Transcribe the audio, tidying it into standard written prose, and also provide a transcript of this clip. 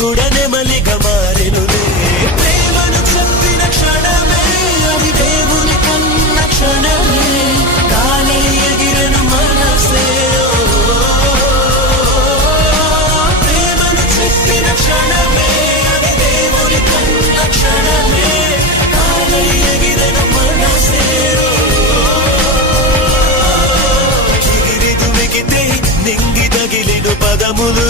కూడా నెమలిగా మారెనులే. ప్రేమను చెప్పిన క్షణమే అది దేవుని కన్న క్షణమే. గాలి ఎగిరెను మనసే. ప్రేమను చెప్పిన క్షణమే అది దేవుని కన్న క్షణమే. గాలి ఎగిరెను మనసే. చిగిరి దుమికితే నింగి తగిలిను పదములు